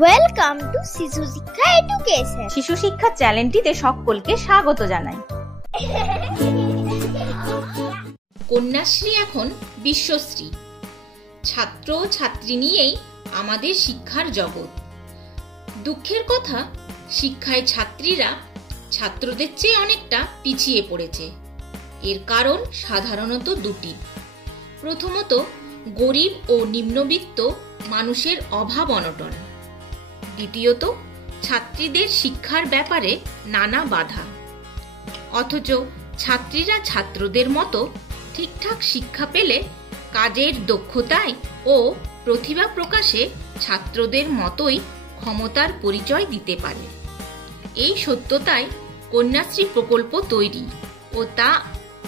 Welcome to শিশু শিক্ষা education. শিশু শিক্ষা চ্যানেলটিতে সকলকে স্বাগত জানাই। কন্যাশ্রী এখন বিশ্বশ্রী। ছাত্র ছাত্রী নিয়েই আমাদের শিক্ষার জগৎ। দুঃখের কথা, শিক্ষায় ছাত্রীরা ছাত্রদের চেয়ে অনেকটা পিছিয়ে পড়েছে। এর কারণ সাধারণত দুটি। প্রথমত, গরিব ও নিম্নবিত্ত মানুষের অভাব অনটন। দ্বিতীয়ত, ছাত্রীদের শিক্ষার ব্যাপারে নানা বাধা। অথচ ছাত্রীরা ছাত্রদের মতো ঠিকঠাক শিক্ষা পেলে কাজের দক্ষতায় ও প্রতিভা প্রকাশে ছাত্রদের মতোই ক্ষমতার পরিচয় দিতে পারে। এই সত্যতাই কন্যাশ্রী প্রকল্প তৈরি ও তা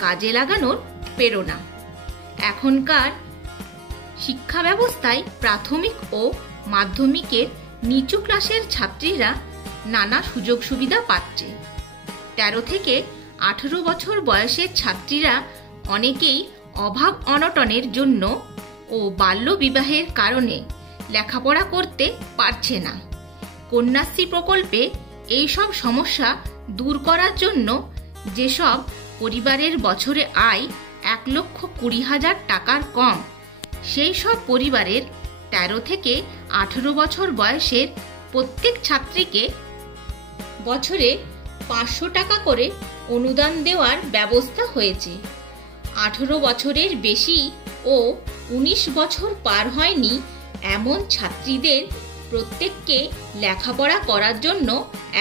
কাজে লাগানোর প্রেরণা। এখনকার শিক্ষা ব্যবস্থায় প্রাথমিক ও মাধ্যমিকের নিচু ক্লাসের ছাত্রীরা নানা সুযোগ সুবিধা পাচ্ছে। 13 থেকে 18 বছর বয়সের ছাত্রীরা অনেকেই অভাব অনটনের জন্য ও বাল্য বিবাহের কারণে লেখাপড়া করতে পারছে না। কন্যাশ্রী প্রকল্পে এই সব সমস্যা দূর করার জন্য যেসব পরিবারের বছরে আয় 1,20,000 টাকার কম, সেই সব পরিবারের 13 থেকে 18 বছর বয়সের প্রত্যেক ছাত্রীকে বছরে 500 টাকা করে অনুদান দেওয়ার ব্যবস্থা হয়েছে। 18 বছরের বেশি ও 19 বছর পার হয়নি এমন ছাত্রীদের প্রত্যেককে লেখাপড়া করার জন্য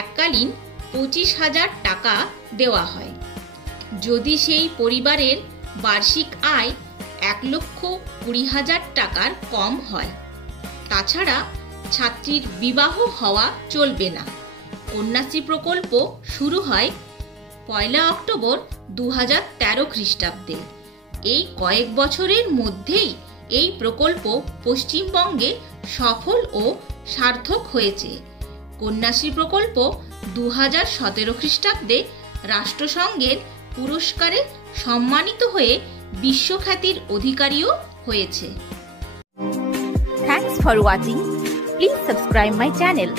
এককালীন 25,000 টাকা দেওয়া হয়। যদি সেই পরিবারের বার্ষিক আয় 1,20,000 টাকার কম হয়। তাছাড়া ছাত্রীর বিবাহ হওয়া চলবে না। কন্যাশ্রী প্রকল্প শুরু হয় 1 অক্টোবর 2013 খ্রিস্টাব্দে। এই কয়েক বছরের মধ্যেই এই প্রকল্প পশ্চিমবঙ্গে সফল ও সার্থক হয়েছে। কন্যাশ্রী প্রকল্প 2017 খ্রিস্টাব্দে রাষ্ট্রসংঘের পুরস্কারে সম্মানিত হয়ে বিশ্বখ্যাতির অধিকারীও হয়েছে। Thanks for watching. Please subscribe my channel.